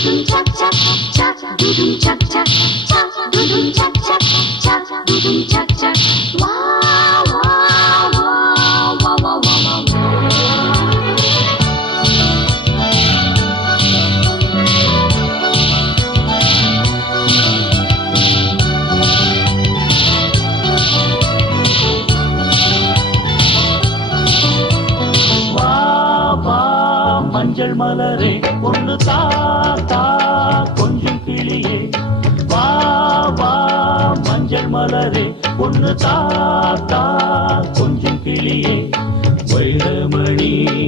dudum chak chak chak dudum chak chak chak dudum chak chak chak dudum chak chak wow wow wow wow wow wow மஞ்சள் மலரே பொண்ணு தாத்தா கொஞ்சம் கிளியே வைரமணி.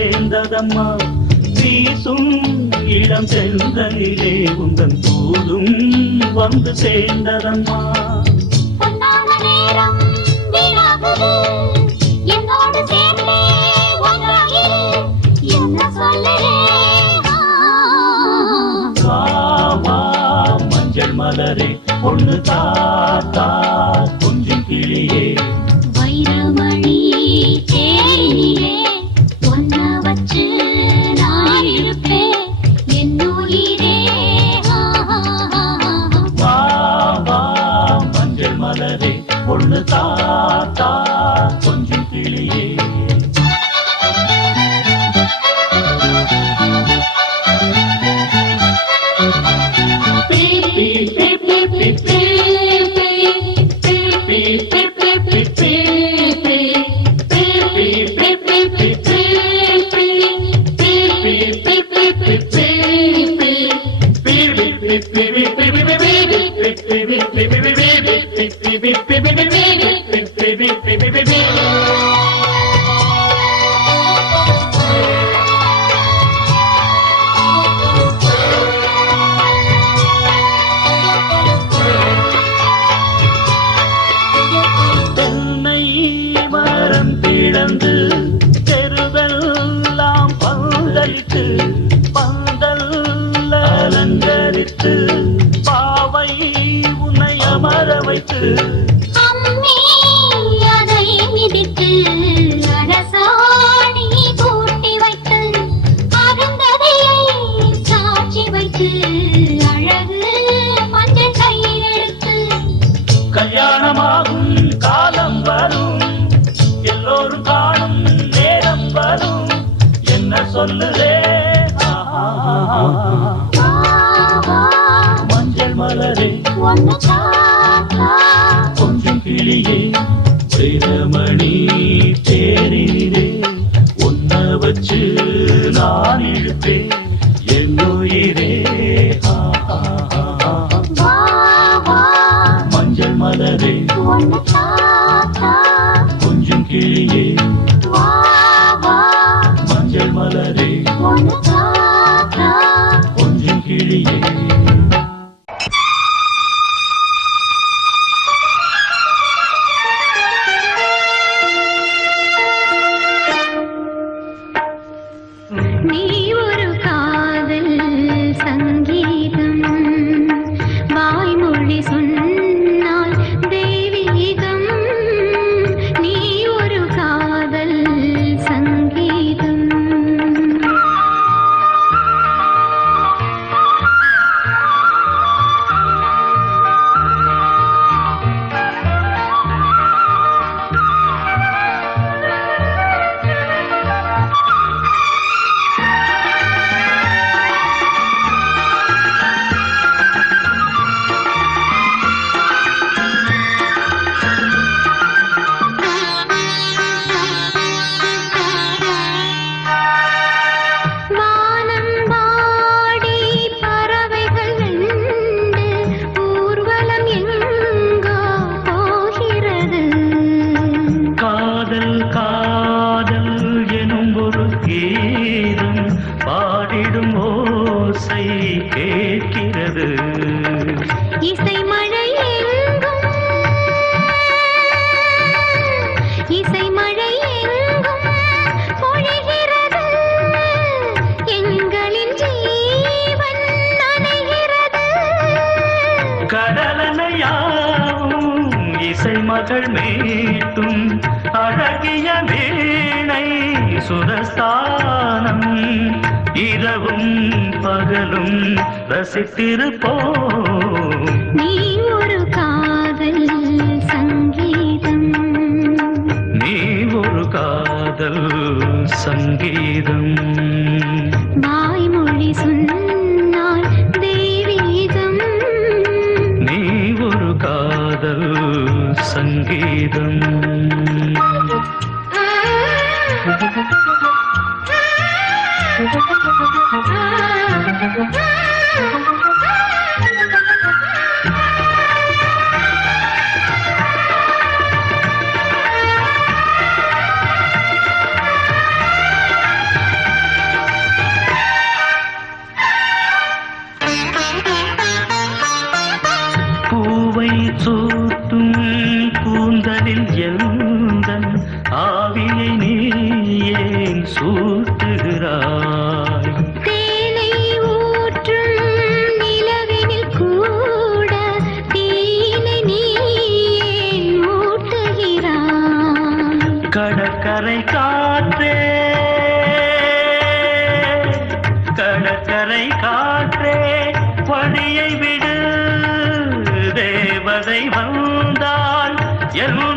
சேர்ந்ததம்மா. வீசும் இளம் செந்தனிலே உந்தன் போதும் வந்து சேர்ந்ததம்மா. மலரே பொண்ணு தான் கிடந்து தெருவெல்லாம் பங்களித்து பந்தல் அலங்கரித்து பாவை உன்னை அமர வைத்து சொன்ன நீ ஸ்தானம். இரவும் பகலும் ரசித்திருப்போம். நீ ஒரு காதல் சங்கீதம். நீ ஒரு காதல் சங்கீதம். வாய்மொழி சொன்னால் தெய்வீகம். நீ ஒரு காதல் சங்கீதம். Thank you. பூவை சூ கடற்கரை காற்றே. கடற்கரை காற்றே பணியை விடு. தேவதை வந்தால் என்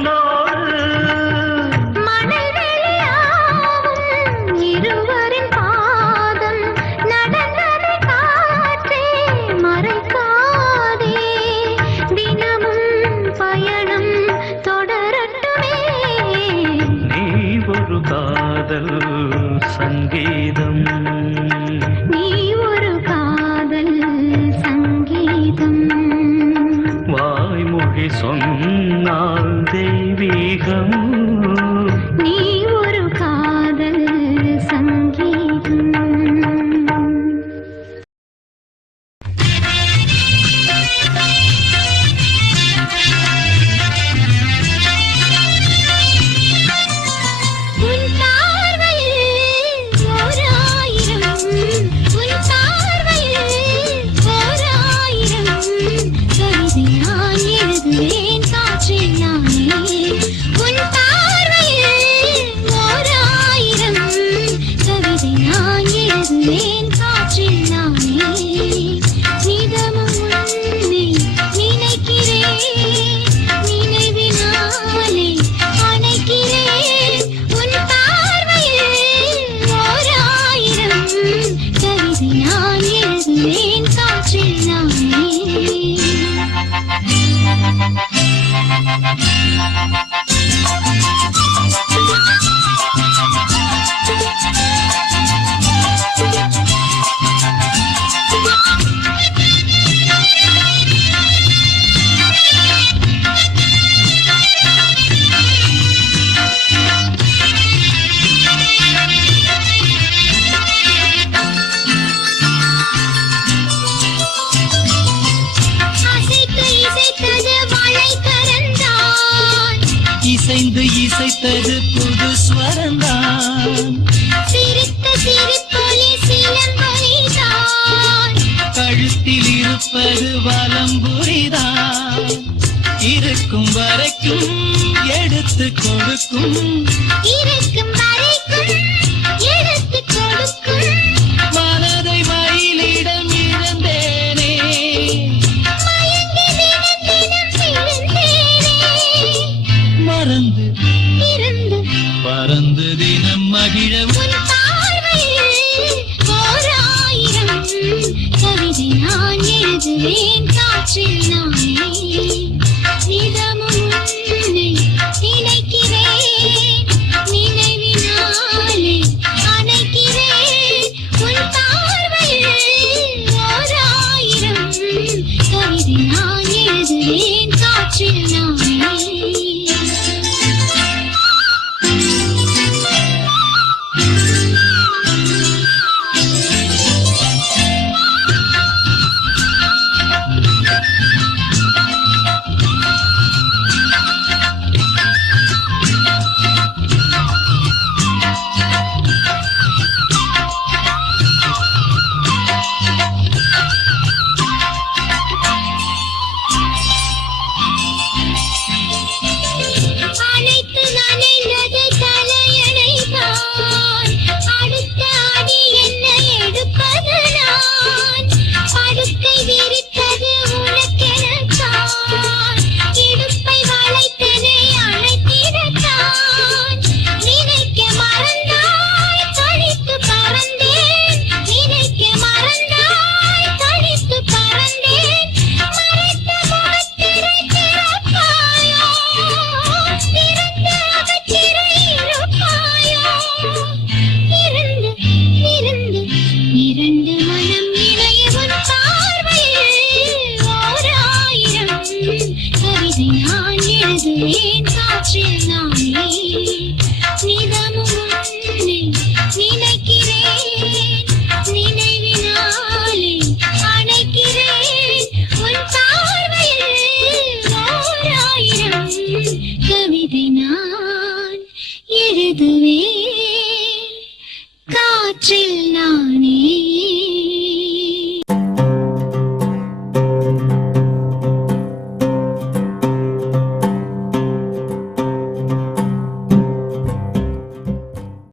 இருப்பது வலம் புரிதான் இருக்கும் வரைக்கும் எடுத்து கொடுக்கும். இருக்கும்